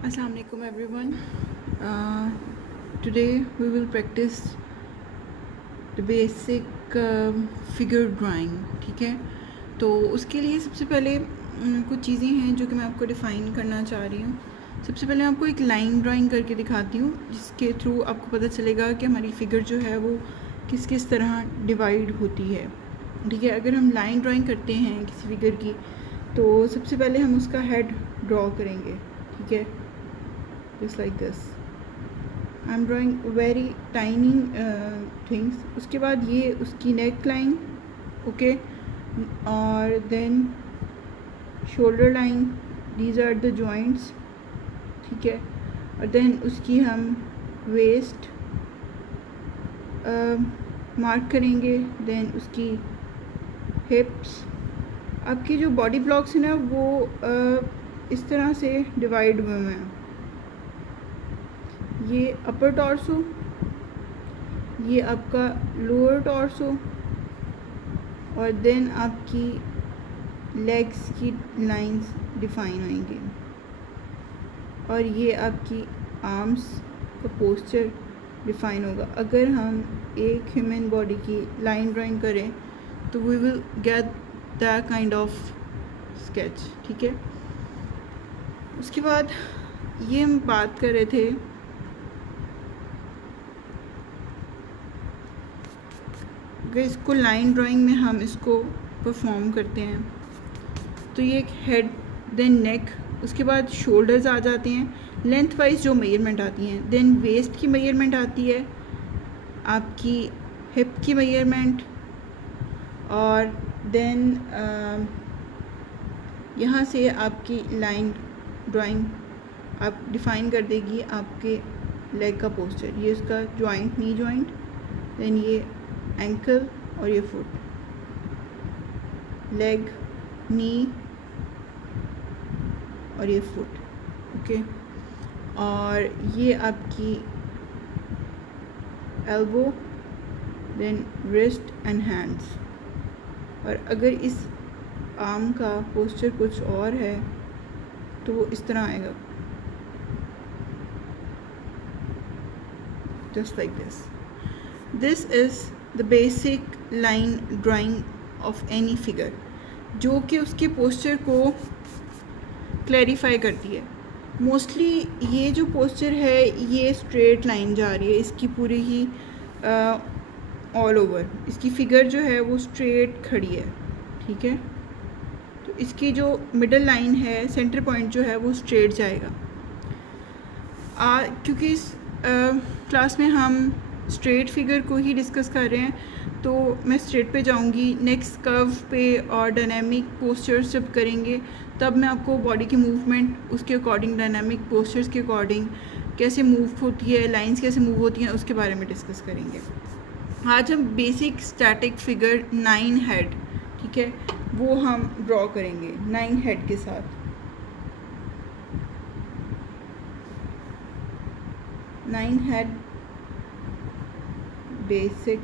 Assalamualaikum everyone. Today we will practice the basic figure drawing. ठीक है, तो उसके लिए सबसे पहले कुछ चीज़ें हैं जो कि मैं आपको डिफ़ाइन करना चाह रही हूँ. सबसे पहले मैं आपको एक लाइन ड्राइंग करके दिखाती हूँ जिसके थ्रू आपको पता चलेगा कि हमारी फ़िगर जो है वो किस किस तरह डिवाइड होती है. ठीक है, अगर हम लाइन ड्राइंग करते हैं किसी फिगर की तो सबसे पहले हम उसका हेड ड्रॉ करेंगे. ठीक है, just like this. I'm drawing very tiny things. उसके बाद ये उसकी नेक लाइन, ओके, और then shoulder line, these are the joints. ठीक है, और देन उसकी हम वेस्ट मार्क करेंगे, देन उसकी हिप्स. आपकी जो बॉडी ब्लॉक्स हैं ना वो इस तरह से डिवाइड हुए हैं. ये अपर टॉर्सो, ये आपका लोअर टॉर्सो, और देन आपकी लेग्स की लाइंस डिफाइन होंगी, और ये आपकी आर्म्स का पोस्चर डिफाइन होगा. अगर हम एक ह्यूमन बॉडी की लाइन ड्राइंग करें तो we will get that kind of sketch. ठीक है, उसके बाद ये हम बात कर रहे थे अगर इसको लाइन ड्राइंग में हम इसको परफॉर्म करते हैं तो ये एक हेड, देन नेक, उसके बाद शोल्डर्स आ जाते हैं. लेंथ वाइज जो मेजरमेंट आती हैं, देन वेस्ट की मेजरमेंट आती है, आपकी हिप की मेजरमेंट, और देन यहाँ से आपकी लाइन ड्राइंग आप डिफ़ाइन कर देगी आपके लेग का पोस्चर. ये उसका जॉइंट, नी जॉइंट, देन ये एंकल, और ये फुट, लेग, नी, और ये फुट. ओके, और ये आपकी elbow, then wrist and hands. और अगर इस आर्म का पोस्चर कुछ और है तो वो इस तरह आएगा, just like this. This is the basic line drying of any figure, जो कि उसके पोस्चर को क्लैरिफाई करती है. मोस्टली ये जो पोस्चर है ये स्ट्रेट लाइन जा रही है इसकी पूरी ही ऑल ओवर. इसकी फिगर जो है वो स्ट्रेट खड़ी है. ठीक है, तो इसकी जो मिडल लाइन है, सेंटर पॉइंट जो है वो स्ट्रेट जाएगा. क्योंकि इस क्लास में हम स्ट्रेट फिगर को ही डिस्कस कर रहे हैं तो मैं स्ट्रेट पे जाऊंगी. नेक्स्ट कर्व पे और डायनामिक पोस्चर्स जब करेंगे तब मैं आपको बॉडी की मूवमेंट उसके अकॉर्डिंग, डायनामिक पोस्चर्स के अकॉर्डिंग कैसे मूव होती है, लाइंस कैसे मूव होती हैं, उसके बारे में डिस्कस करेंगे. आज हम बेसिक स्टैटिक फिगर 9 हेड, ठीक है, वो हम ड्रॉ करेंगे 9 हेड के साथ. 9 head basic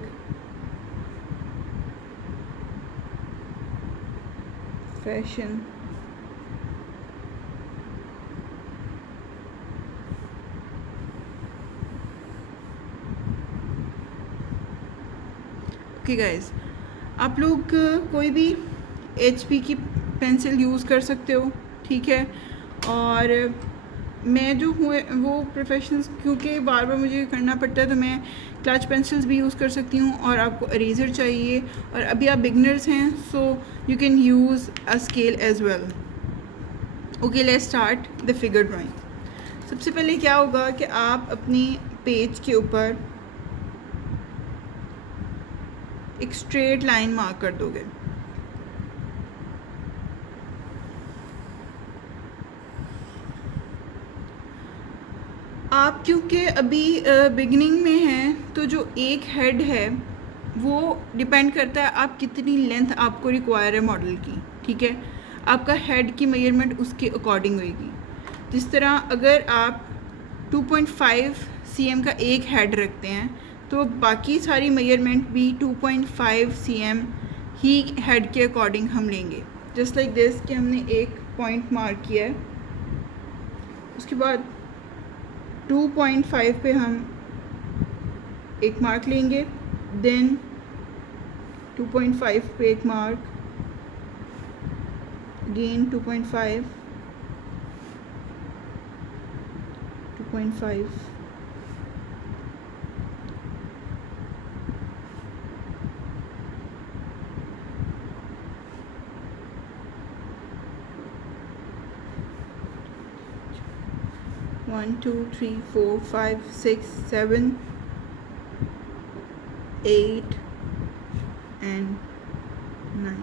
fashion okay guys, आप लोग कोई भी HP की पेंसिल यूज़ कर सकते हो. ठीक है, और मैं जो हूँ वो प्रोफेशनल्स, क्योंकि बार बार मुझे करना पड़ता है तो मैं क्लच पेंसिल्स भी यूज़ कर सकती हूँ, और आपको इरेज़र चाहिए, और अभी आप बिगनर्स हैं so you can use a scale as well. Okay, let's start the figure drawing. सबसे पहले क्या होगा कि आप अपनी पेज के ऊपर एक स्ट्रेट लाइन मार्क कर दोगे. आप क्योंकि अभी बिगनिंग में हैं तो जो एक हेड है वो डिपेंड करता है आप कितनी लेंथ आपको रिक्वायर है मॉडल की. ठीक है, आपका हेड की मेजरमेंट उसके अकॉर्डिंग होगी. जिस तरह अगर आप 2.5 cm का एक हेड रखते हैं तो बाकी सारी मेजरमेंट भी 2.5 cm ही हेड के अकॉर्डिंग हम लेंगे. जस्ट लाइक दिस कि हमने एक पॉइंट मार्क किया है, उसके बाद 2.5 पे हम एक मार्क लेंगे, देन 2.5 पे एक mark, again 2.5, 2.5, one, two, three, four, 5, 6, 7, 8 and 9.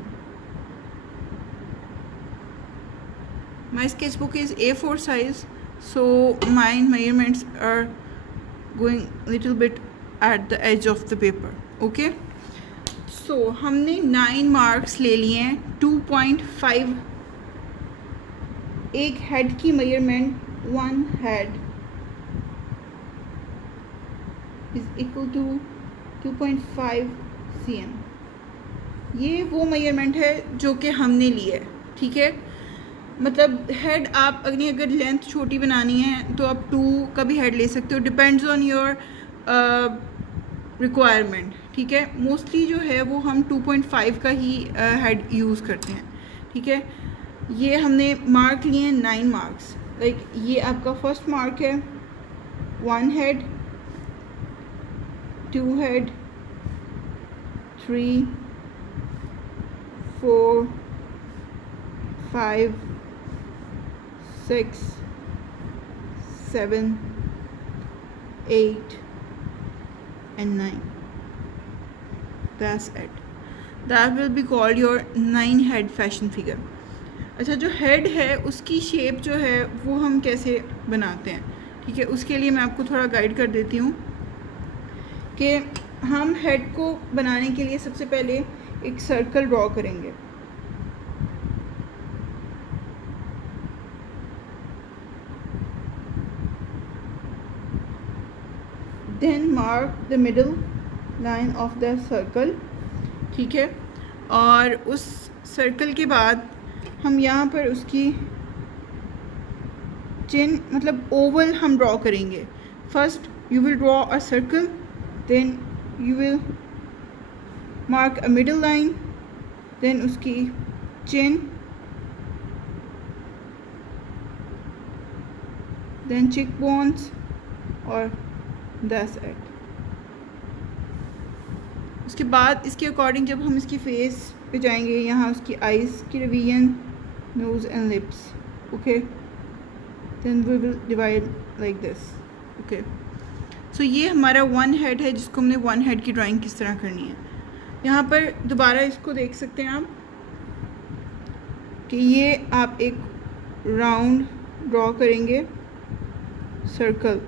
My sketchbook is A4 size, so my measurements are going little bit at the edge of the paper. Okay, so हमने 9 marks ले लिए हैं. 2.5 एक head की measurement, one head is equal to 2.5 cm. ये वो measurement है जो कि हमने ली है, ठीक है. मतलब हेड आप अगर लेंथ छोटी बनानी है तो आप 2 का भी हेड ले सकते हो, डिपेंड्स ऑन योर रिक्वायरमेंट, ठीक है. मोस्टली जो है वो हम 2.5 का ही हेड यूज़ करते हैं, ठीक है. ये हमने मार्क लिए हैं 9 मार्क्स. लाइक ये आपका फर्स्ट मार्क है, 1 head, 2 head, 3, 4, 5, 6, 7, 8 and 9. That's it. That will be called your 9 head fashion figure. अच्छा, जो हेड है उसकी शेप जो है वो हम कैसे बनाते हैं, ठीक है. उसके लिए मैं आपको थोड़ा गाइड कर देती हूँ कि हम हेड को बनाने के लिए सबसे पहले एक सर्कल ड्रॉ करेंगे. Then mark the middle line of the circle, ठीक है. और उस सर्कल के बाद हम यहाँ पर उसकी चिन मतलब ओवल हम ड्रॉ करेंगे. First you will draw a circle, then you will mark a middle line, then उसकी चिन, देन चिक बोन्स और दैट्स इट. उसके बाद इसके अकॉर्डिंग जब हम इसकी फेस पे जाएंगे, यहाँ उसकी आइज़ की revision, nose and lips, okay, then we will divide like this. Okay, so ये हमारा 1 head है जिसको हमने 1 head की ड्राइंग किस तरह करनी है. यहाँ पर दोबारा इसको देख सकते हैं आप कि ये आप एक राउंड ड्रॉ करेंगे, सर्कल.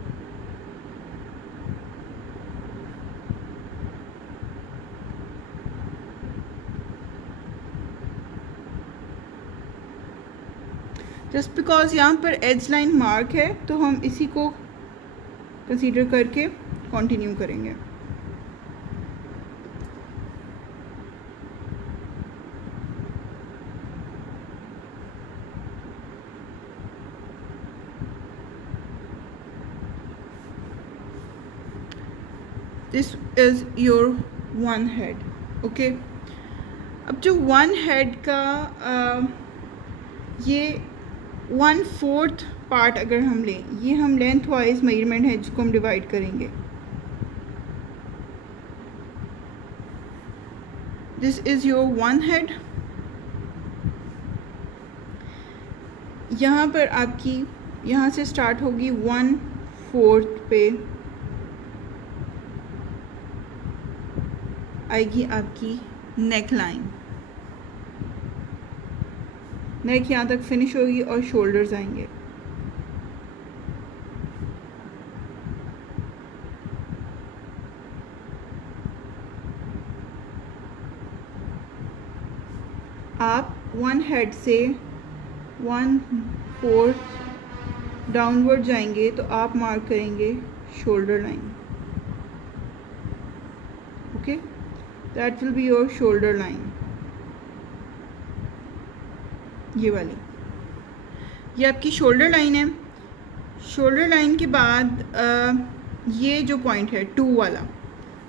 जस्ट बिकॉज यहाँ पर एज लाइन मार्क है तो हम इसी को कंसीडर करके कंटिन्यू करेंगे. This is your 1 head. Okay, अब जो 1 हेड का ये 1/4 पार्ट अगर हम लें, ये हम लेंथ वाइज मेजरमेंट है जिसको हम डिवाइड करेंगे. This is your 1 head. यहाँ पर आपकी यहाँ से स्टार्ट होगी 1/4 पे आएगी आपकी नेक लाइन. नेक यहाँ तक फिनिश होगी और शोल्डर्स आएंगे. आप 1 हेड से 1/4 डाउनवर्ड जाएंगे तो आप मार्क करेंगे shoulder line. Okay, that will be your shoulder line. ये वाली ये आपकी शोल्डर लाइन है. शोल्डर लाइन के बाद ये जो पॉइंट है 2 वाला,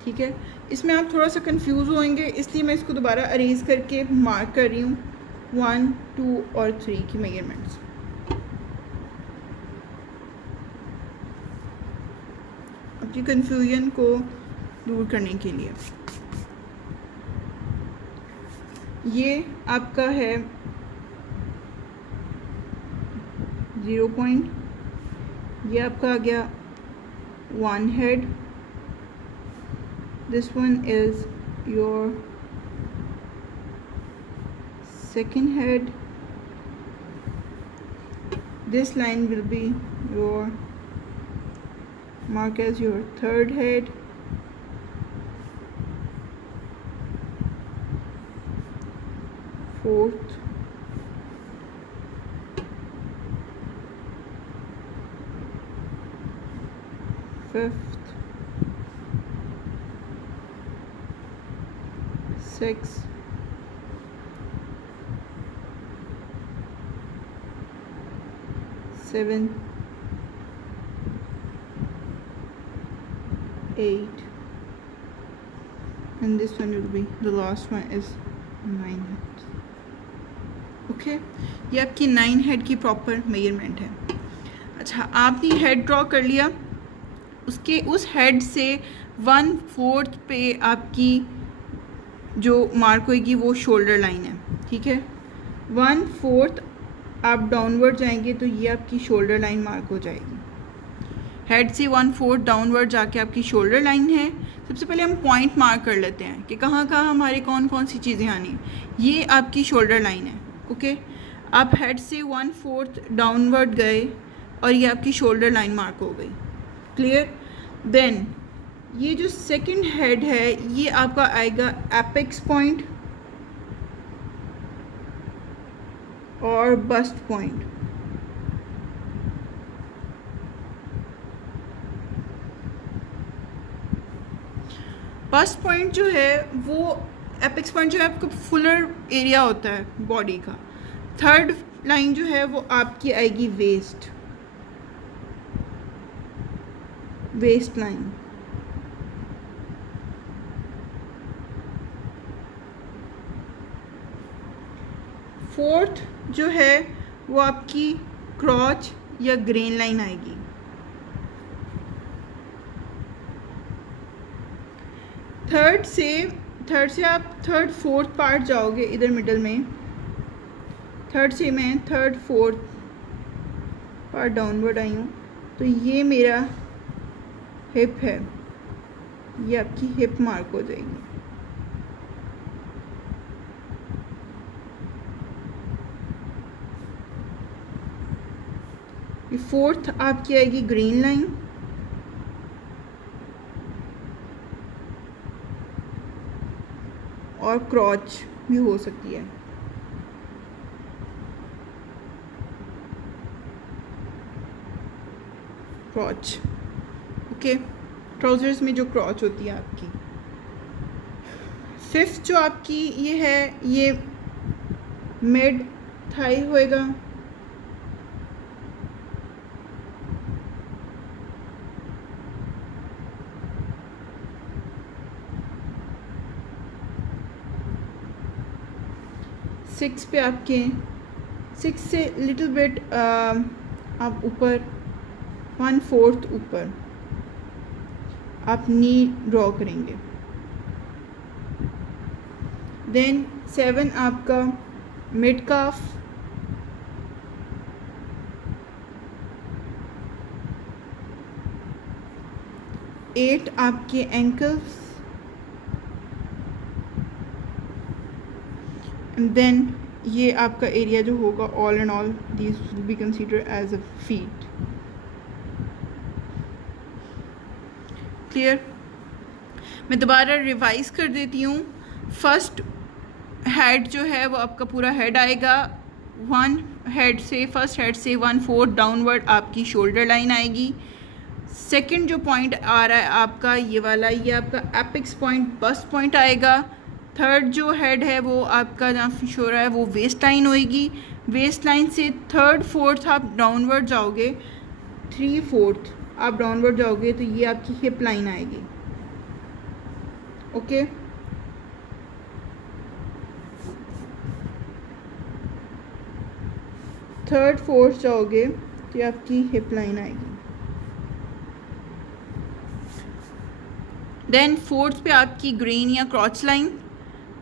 ठीक है, इसमें आप थोड़ा सा कंफ्यूज होंगे, इसलिए मैं इसको दोबारा अरेज करके मार्क कर रही हूँ 1, 2 और 3 की मेजरमेंट्स। आपकी कंफ्यूजन को दूर करने के लिए ये आपका है 0 पॉइंट, ये आपका आ गया 1 head, this one is your second head, this line will be your mark as your third head, fourth, fifth, sixth, seventh, 8, and this one will be the last one is 9 heads. Okay, ये आपकी 9 head की proper measurement है। अच्छा, आपने head draw कर लिया, उसके उस हेड से 1/4 पे आपकी जो मार्क होएगी वो शोल्डर लाइन है, ठीक है। 1/4 आप डाउनवर्ड जाएंगे तो ये आपकी शोल्डर लाइन मार्क हो जाएगी। हेड से 1/4 डाउनवर्ड जाके आपकी शोल्डर लाइन है। सबसे पहले हम पॉइंट मार्क कर लेते हैं कि कहाँ कहाँ हमारे कौन कौन सी चीज़ें आनी हैं। ये आपकी शोल्डर लाइन है, ओके। आप हेड से 1/4 डाउनवर्ड गए और ये आपकी शोल्डर लाइन मार्क हो गई, क्लियर। देन ये जो सेकंड हेड है ये आपका आएगा एपेक्स पॉइंट और बस्ट पॉइंट। बस्ट पॉइंट जो है वो, एपेक्स पॉइंट जो है आपका फुलर एरिया होता है बॉडी का। थर्ड लाइन जो है वो आपकी आएगी वेस्ट लाइन। फोर्थ जो है वो आपकी क्रॉच या ग्रेन लाइन आएगी। थर्ड से आप थर्ड फोर्थ पार्ट जाओगे, इधर मिडल में थर्ड से मैं थर्ड फोर्थ पार्ट डाउनवर्ड आई हूँ, तो ये मेरा हिप है, ये आपकी हिप मार्क हो जाएगी। ये फोर्थ आपकी आएगी ग्रीन लाइन, और क्रॉच भी हो सकती है। क्रॉच, ओके, ट्राउजर्स में जो क्रॉच होती है आपकी। फिफ्थ जो आपकी ये है, ये मिड थाई होएगा। सिक्स पे आपके, सिक्स से लिटिल बिट आप ऊपर 1/4 ऊपर आप नी ड्रॉ करेंगे। देन 7 आपका मिड काफ, 8 आपके एंकल्स, एंड देन ये आपका एरिया जो होगा, all and all these will be consider as a feet. Clear. मैं दोबारा रिवाइज कर देती हूँ। फर्स्ट हेड जो है वो आपका पूरा हेड आएगा, फर्स्ट हेड से 1/4 डाउनवर्ड आपकी शोल्डर लाइन आएगी। सेकंड जो पॉइंट आ रहा है आपका ये वाला, ये आपका एपेक्स पॉइंट, बस्ट पॉइंट आएगा। थर्ड जो हेड है वो आपका जहाँ फिश हो रहा है वो वेस्ट लाइन होएगी। वेस्ट लाइन से 3rd 4th आप डाउनवर्ड जाओगे 3/4 आप डाउनवर्ड जाओगे तो ये आपकी हिप लाइन आएगी। ओके, थर्ड फोर्थ जाओगे तो ये आपकी हिप लाइन आएगी। देन फोर्थ पे आपकी ग्रेन या crotch line,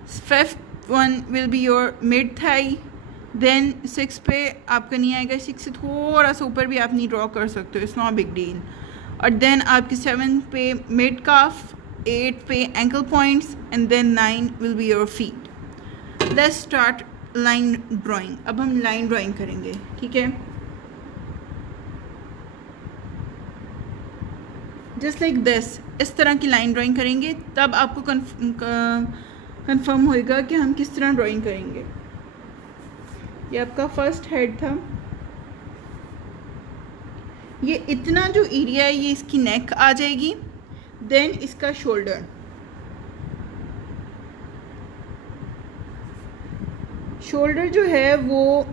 fifth one will be your mid thigh, then six पे आपका नहीं आएगा, सिक्स से थोड़ा सा ऊपर भी आप नहीं ड्रॉ कर सकते हो, इट्स नॉट बिग डील। और देन आपकी सेवन पे मिड काफ, 8 पे ankle points and then 9 will be your feet. Let's start line drawing. अब हम लाइन ड्राइंग करेंगे, ठीक है। जस्ट लाइक दिस, इस तरह की लाइन ड्राइंग करेंगे, तब आपको कंफर्म होएगा कि हम किस तरह ड्राइंग करेंगे। ये आपका फर्स्ट हेड था, ये इतना जो एरिया है ये इसकी नेक आ जाएगी। देन इसका शोल्डर, शोल्डर जो है वो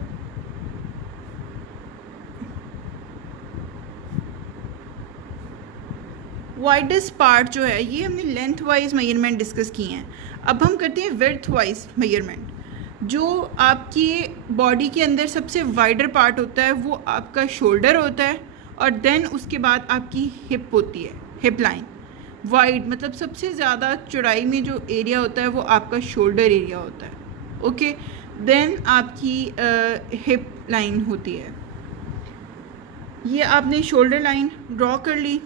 वाइडेस्ट पार्ट जो है, ये हमने लेंथ वाइज मेजरमेंट डिस्कस किए हैं। अब हम करते हैं विड्थ वाइज मेजरमेंट। जो आपकी बॉडी के अंदर सबसे वाइडर पार्ट होता है वो आपका शोल्डर होता है, और देन उसके बाद आपकी हिप होती है, हिप लाइन। वाइड मतलब सबसे ज़्यादा चौड़ाई में जो एरिया होता है वो आपका शोल्डर एरिया होता है। ओके, देन आपकी हिप लाइन होती है। ये आपने शोल्डर लाइन ड्रॉ कर ली।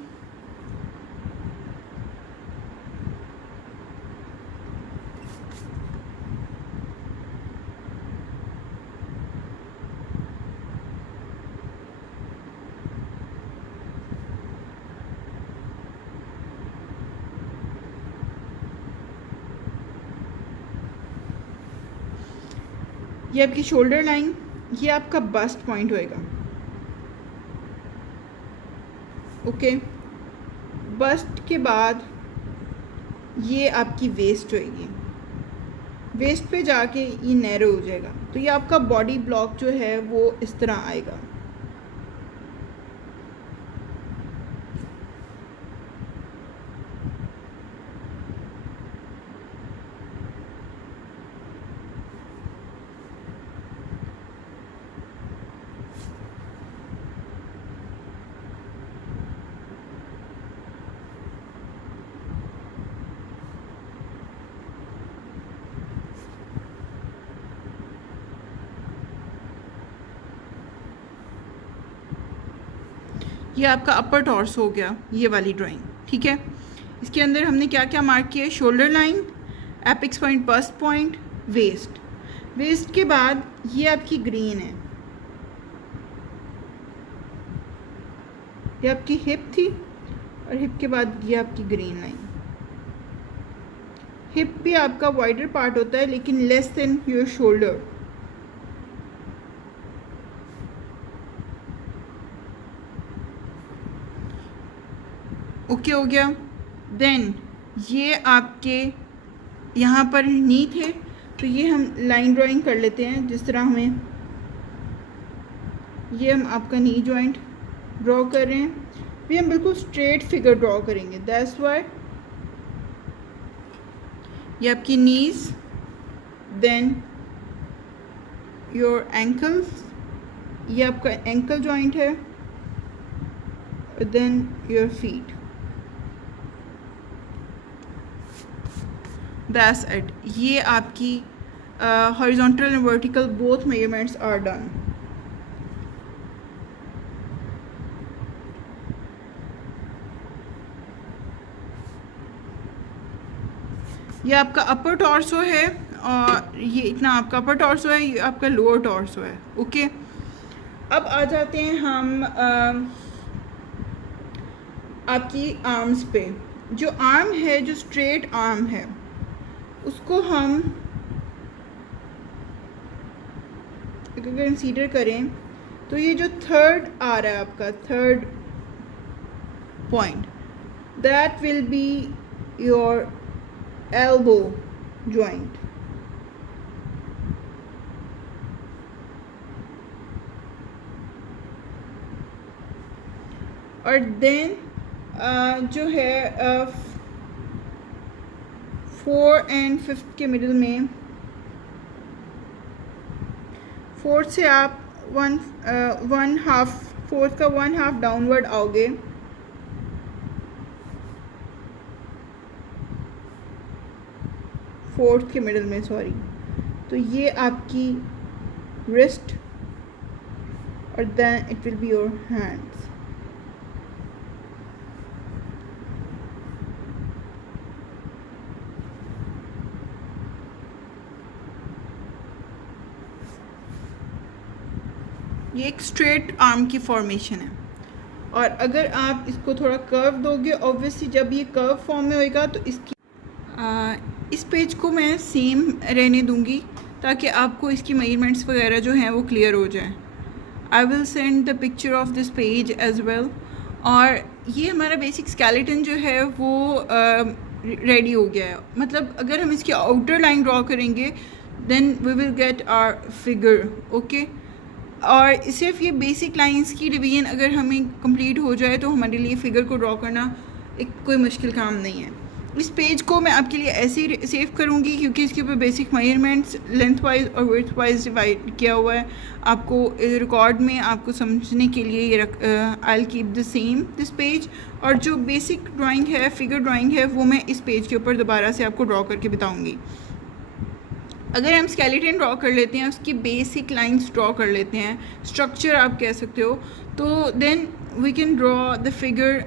ये आपकी शोल्डर लाइन, ये आपका बस्ट पॉइंट होएगा। ओके, बस्ट के बाद ये आपकी वेस्ट होएगी। वेस्ट पे जाके ये नैरो हो जाएगा, तो ये आपका बॉडी ब्लॉक जो है वो इस तरह आएगा। ये आपका अपर टॉर्स हो गया, ये वाली ड्राइंग, ठीक है। इसके अंदर हमने क्या क्या मार्क किया? Shoulder line, apex point, bust point, waist. Waist के बाद ये आपकी ग्रीन है, ये आपकी हिप थी, और हिप के बाद ये आपकी ग्रीन लाइन। हिप भी आपका वाइडर पार्ट होता है लेकिन less than your shoulder. Okay हो गया। देन ये आपके यहाँ पर नी थे, तो ये हम लाइन ड्राइंग कर लेते हैं जिस तरह हमें, ये हम आपका नी जॉइंट ड्रॉ कर रहे हैं, भी हम बिल्कुल स्ट्रेट फिगर ड्रॉ करेंगे। दैट्स वाई ये आपकी नीज, देन योर एंकल्स, ये आपका एंकल जॉइंट है, then your feet. That's it. ये आपकी horizontal and vertical both measurements are done. ये आपका अपर टॉर्सो है, और ये इतना आपका अपर टॉर्सो है, ये आपका लोअर टॉर्सो है। ओके, अब आ जाते हैं हम आपकी आर्म्स पे। जो आर्म है, जो स्ट्रेट आर्म है, उसको हम अगर कंसीडर करें तो ये जो थर्ड आ रहा है आपका, third point, that will be your elbow joint. और देन जो है 4 एंड 5 के मिडिल में, 4 से आप 1/2, 4 का 1/2 डाउनवर्ड आओगे, फोर्थ के मिडिल में, सॉरी, तो ये आपकी रिस्ट और then it will be your hands. ये एक स्ट्रेट आर्म की फॉर्मेशन है, और अगर आप इसको थोड़ा कर्व दोगे, ऑब्वियसली जब ये कर्व फॉर्म में होएगा तो इसकी इस पेज को मैं सेम रहने दूंगी ताकि आपको इसकी मेजरमेंट्स वगैरह जो हैं वो क्लियर हो जाए। I will send the picture of this page as well. और ये हमारा बेसिक स्केलेटन जो है वो रेडी हो गया है। मतलब अगर हम इसकी आउटर लाइन ड्रॉ करेंगे then we will get our figure, okay. और सिर्फ ये बेसिक लाइंस की रिवीजन अगर हमें कंप्लीट हो जाए तो हमारे लिए फ़िगर को ड्रॉ करना एक कोई मुश्किल काम नहीं है। इस पेज को मैं आपके लिए ऐसे ही सेव करूँगी क्योंकि इसके ऊपर बेसिक मेजरमेंट्स लेंथ वाइज और विड्थ वाइज डिवाइड किया हुआ है। आपको रिकॉर्ड में आपको समझने के लिए ये I will keep the same this page, और जो बेसिक ड्राइंग है, फिगर ड्राइंग है, वो मैं इस पेज के ऊपर दोबारा से आपको ड्रॉ करके बताऊँगी। अगर हम स्केलेटन ड्रॉ कर लेते हैं, उसकी बेसिक लाइंस ड्रॉ कर लेते हैं, स्ट्रक्चर आप कह सकते हो, तो then we can draw the figure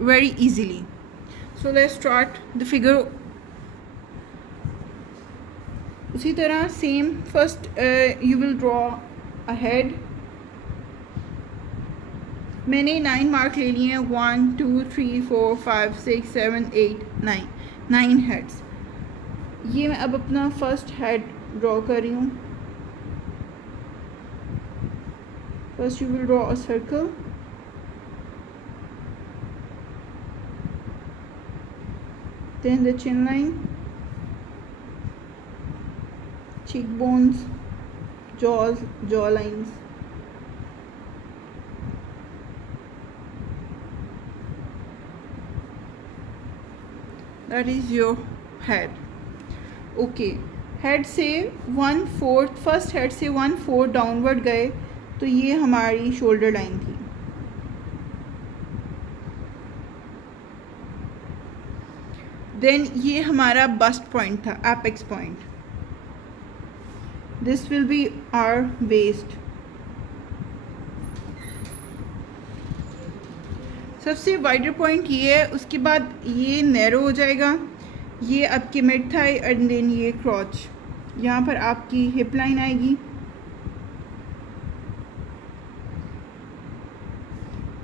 very easily. So let's start the figure. उसी तरह same first you will draw a head. मैंने 9 मार्क ले लिए हैं, 1 2 3 4 5 6 7 8 9 हेड्स। ये मैं अब अपना फर्स्ट हेड ड्रॉ कर रही हूँ। First you will draw a circle, then the chin line, cheekbones, jaws, jaw lines, that is your head, okay। Head से 1/4, फर्स्ट हेड से 1/4 डाउनवर्ड गए तो ये हमारी शोल्डर लाइन थी। देन ये हमारा बस्ट पॉइंट था, apex point. This will be our waist. सबसे वाइडर पॉइंट ये है, उसके बाद ये नैरो हो जाएगा, ये आपकी मिड थाई, एंड देन ये क्रॉच। यहाँ पर आपकी हिप लाइन आएगी,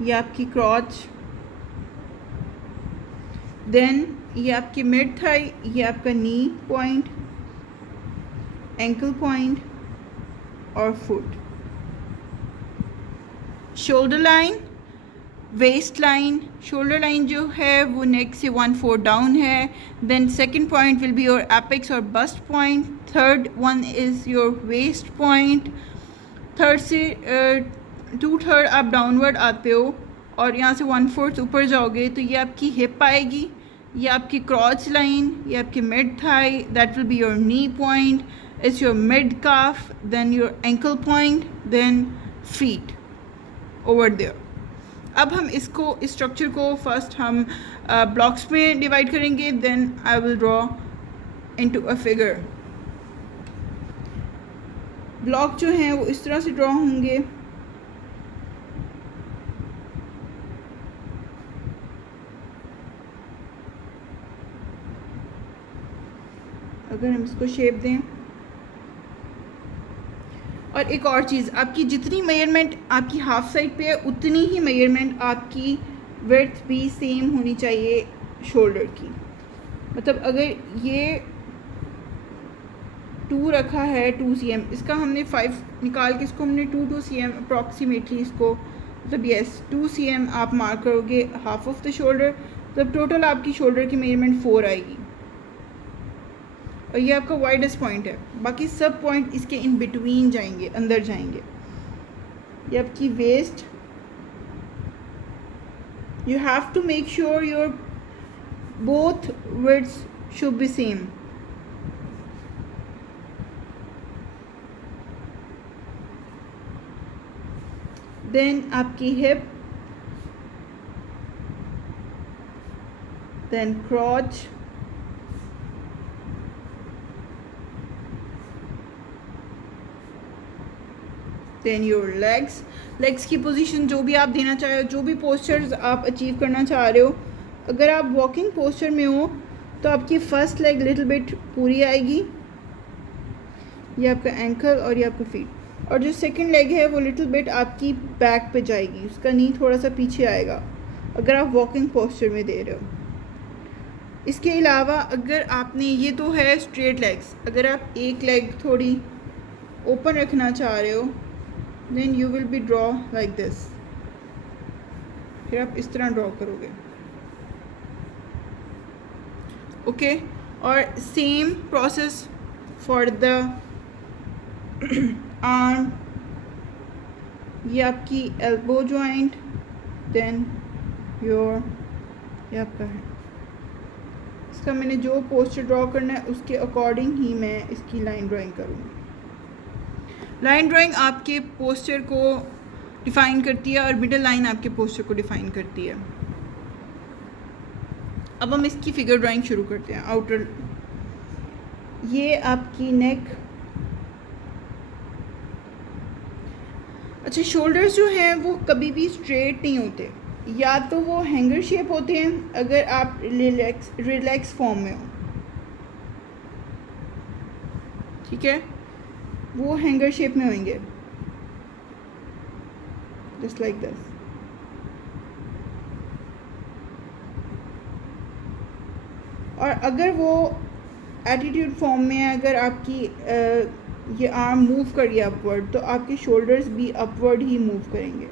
ये आपकी क्रॉच, देन ये आपकी मिड थाई, ये आपका नी पॉइंट, एंकल पॉइंट और foot. Shoulder line, waist line, shoulder line जो है वो नेक से 1/4 डाउन है। Then second point will be your apex और bust point, third one is your waist point. Third से 2/3 आप डाउनवर्ड आते हो और यहाँ से 1/4 ऊपर जाओगे तो ये आपकी हिप आएगी, ये आपकी क्रॉच लाइन, ये आपकी mid thigh, that will be your knee point, it's your mid calf, then your ankle point, then feet over there. अब हम इसको, इस स्ट्रक्चर को फर्स्ट हम ब्लॉक्स में डिवाइड करेंगे, then I will draw into a figure. Block जो हैं वो इस तरह से ड्रॉ होंगे। अगर हम इसको शेप दें, और एक और चीज़, आपकी जितनी मेजरमेंट आपकी हाफ साइड पे है उतनी ही मेजरमेंट आपकी विड्थ भी सेम होनी चाहिए शोल्डर की। मतलब अगर ये 2 रखा है 2 cm, इसका हमने 5 निकाल के इसको हमने 2 cm अप्रॉक्सीमेटली इसको, मतलब यस 2 cm आप मार्क करोगे हाफ ऑफ द शोल्डर, तब टोटल आपकी शोल्डर की मेजरमेंट 4 आएगी। और ये आपका वाइडेस्ट पॉइंट है, बाकी सब पॉइंट इसके इन बिटवीन जाएंगे, अंदर जाएंगे। ये आपकी waste, You have to make sure your both widths should be same. Then आपकी hip, then crotch, then your legs. Legs की पोजीशन जो भी आप देना चाहे हो, जो भी पोस्चर्स आप अचीव करना चाह रहे हो, अगर आप वॉकिंग पोस्चर में हो तो आपकी फ़र्स्ट लेग लिटिल बिट पूरी आएगी, ये आपका एंकल और ये आपका फीट, और जो सेकंड लेग है वो लिटिल बिट आपकी बैक पे जाएगी, उसका नी थोड़ा सा पीछे आएगा अगर आप वॉकिंग पोस्चर में दे रहे हो। इसके अलावा अगर आपने, ये तो है स्ट्रेट लेग्स, अगर आप एक लेग थोड़ी ओपन रखना चाह रहे हो then you will be draw like this, फिर आप इस तरह ड्रॉ करोगे, ओके। और same process for the arm, ये आपकी एल्बो जॉइंट, देन योर, ये आपका है। इसका मैंने जो पोस्चर ड्रॉ करना है उसके अकॉर्डिंग ही मैं इसकी लाइन ड्राइंग करूँगी। लाइन ड्राइंग आपके पोस्चर को डिफ़ाइन करती है और मिडल लाइन आपके पोस्चर को डिफ़ाइन करती है। अब हम इसकी फिगर ड्राइंग शुरू करते हैं। आउटर, ये आपकी नेक, अच्छा शोल्डर्स जो हैं वो कभी भी स्ट्रेट नहीं होते, या तो वो हैंगर शेप होते हैं अगर आप रिलैक्स फॉर्म में हो, ठीक है, वो हैंगर शेप में होंगे जस्ट लाइक दिस। और अगर वो एटीट्यूड फॉर्म में है, अगर आपकी ये आर्म मूव करिए अपवर्ड, तो आपके शोल्डर्स भी अपवर्ड ही मूव करेंगे।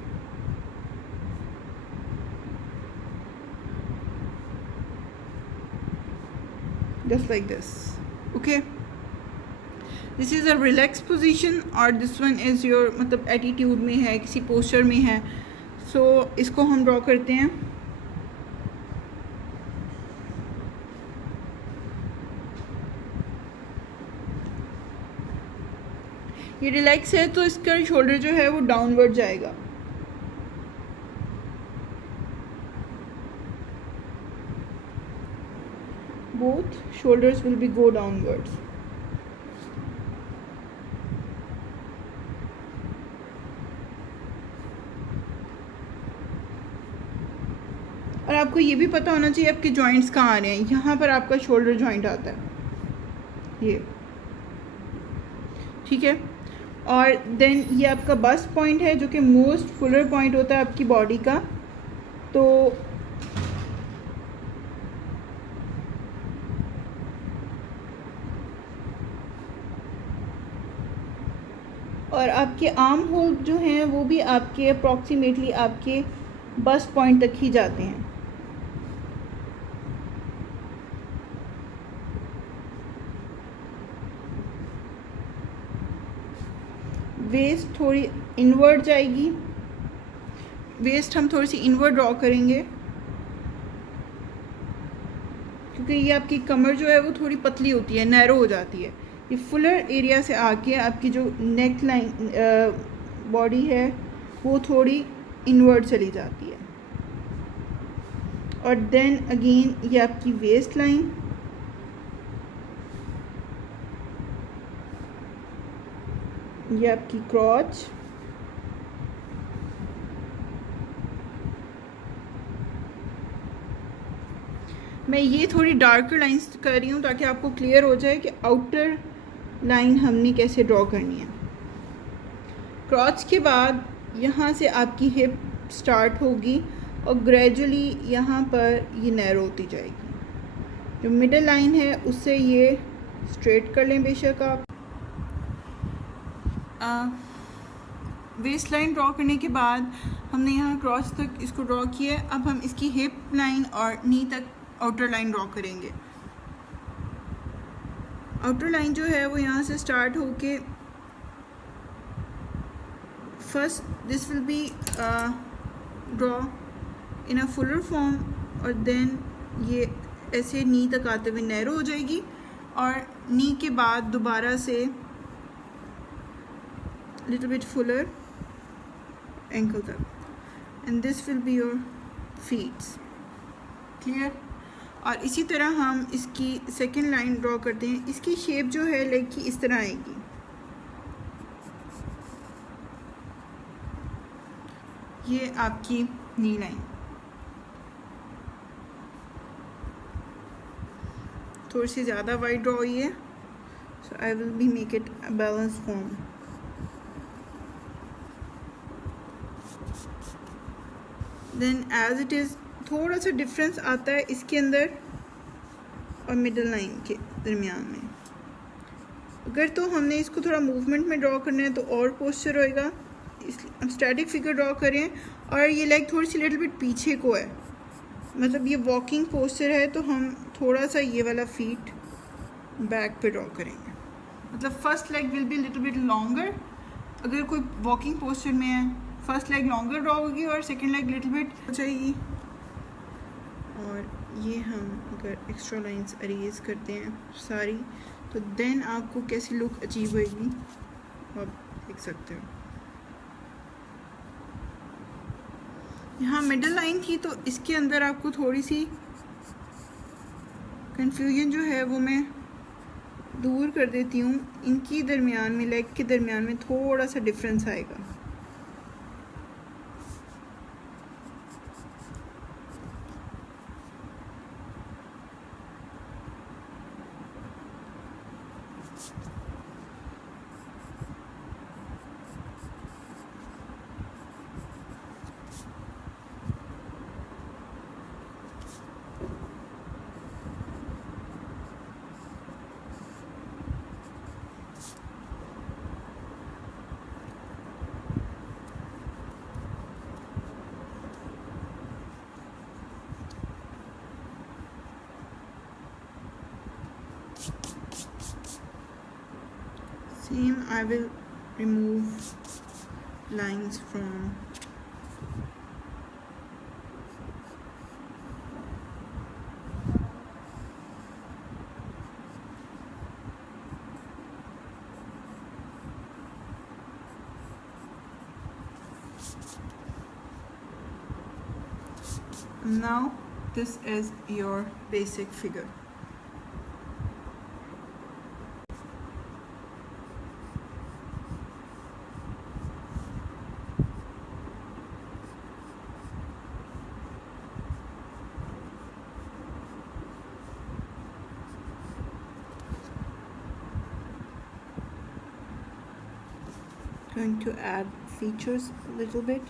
Just like this, okay. This is a relax position और दिस वन इज़ योर, मतलब एटीट्यूड में है, किसी पोस्चर में है। सो इसको हम ड्रॉ करते हैं। ये रिलैक्स है तो इसका शोल्डर जो है वो डाउनवर्ड जाएगा, both shoulders will be go downwards. और आपको ये भी पता होना चाहिए आपके जॉइंट्स कहाँ आ रहे हैं। यहाँ पर आपका शोल्डर जॉइंट आता है, ये, ठीक है। और देन ये आपका बस्ट पॉइंट है जो कि मोस्ट फुलर पॉइंट होता है आपकी बॉडी का। तो और आपके आर्म होल जो हैं वो भी आपके अप्रॉक्सीमेटली आपके बस्ट पॉइंट तक ही जाते हैं। वेस्ट थोड़ी इनवर्ड जाएगी, वेस्ट हम थोड़ी सी इनवर्ड ड्रॉ करेंगे क्योंकि ये आपकी कमर जो है वो थोड़ी पतली होती है, नैरो हो जाती है। ये फुलर एरिया से आके आपकी जो नेक लाइन बॉडी है वो थोड़ी इनवर्ड चली जाती है। और देन अगेन ये आपकी वेस्ट लाइन, ये आपकी क्रॉच, मैं ये थोड़ी डार्कर लाइंस कर रही हूँ ताकि आपको क्लियर हो जाए कि आउटर लाइन हमने कैसे ड्रॉ करनी है। क्रॉच के बाद यहाँ से आपकी हिप स्टार्ट होगी और ग्रेजुअली यहाँ पर ये नैरो होती जाएगी। जो मिडल लाइन है उससे ये स्ट्रेट कर लें बेशक आप। वेस्ट लाइन ड्रॉ करने के बाद हमने यहाँ क्रॉच तक इसको ड्रॉ किया है। अब हम इसकी हिप लाइन और नी तक आउटर लाइन ड्रॉ करेंगे। आउटर लाइन जो है वो यहाँ से स्टार्ट होके first this will B draw in a Fuller form, और देन ये ऐसे नी तक आते हुए नैरो हो जाएगी, और नी के बाद दोबारा से लिटिल बिट फुलर एंकल तक, and this will be your feets. Clear? और इसी तरह हम इसकी सेकेंड लाइन ड्रॉ करते हैं। इसकी शेप जो है लेग की इस तरह आएगी। ये आपकी नी लाइन। थोड़ी सी ज़्यादा वाइड ड्रॉ हुई है, so I will be make it a balance form. Then as it is थोड़ा सा डिफरेंस आता है इसके अंदर और मिडल लाइन के दरमियान में। अगर तो हमने इसको थोड़ा मूवमेंट में ड्रॉ करना है तो और पोस्चर होएगा, इसलिए हम स्टैटिक फिगर ड्रॉ करें। और ये लेग थोड़ी सी लिटिल बिट पीछे को है, मतलब ये वॉकिंग पोस्चर है, तो हम थोड़ा सा ये वाला फीट बैक पे ड्रॉ करेंगे। मतलब first leg will be little bit longer. अगर कोई वॉकिंग पोस्चर में है, फर्स्ट लेग लॉन्गर ड्रॉ होगी और सेकेंड लेग लिटिल बिट हो जाएगी। और ये हम अगर एक्स्ट्रा लाइंस अरेज करते हैं सारी, तो देन आपको कैसी लुक अचीव होएगी आप देख सकते हो। यहाँ मिडल लाइन थी, तो इसके अंदर आपको थोड़ी सी कंफ्यूजन जो है वो मैं दूर कर देती हूँ। इनकी दरमियान में, लेग के दरमियान में थोड़ा सा डिफरेंस आएगा। Same, I will remove lines from now. This is your basic figure. Going to add features a little bit.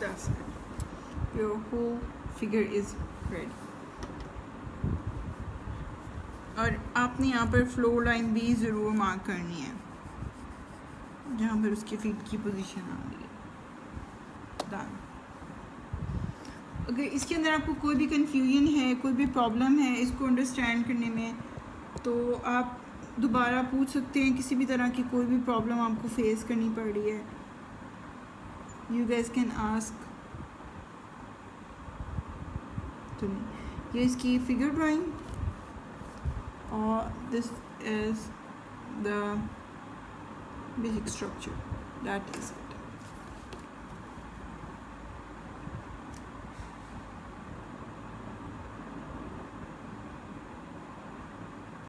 That's it. Your whole figure is ready. और आपने यहाँ पर फ्लोर लाइन भी ज़रूर मार्क करनी है जहाँ पर उसकी फीट की पोजीशन आ रही है। डन। अगर इसके अंदर आपको कोई भी कंफ्यूजन है, कोई भी प्रॉब्लम है इसको अंडरस्टैंड करने में, तो आप दोबारा पूछ सकते हैं। किसी भी तरह की कोई भी प्रॉब्लम आपको फेस करनी पड़ रही है, you guys can ask तो ये इसकी फिगर ड्राइंग, और this is the basic structure, that is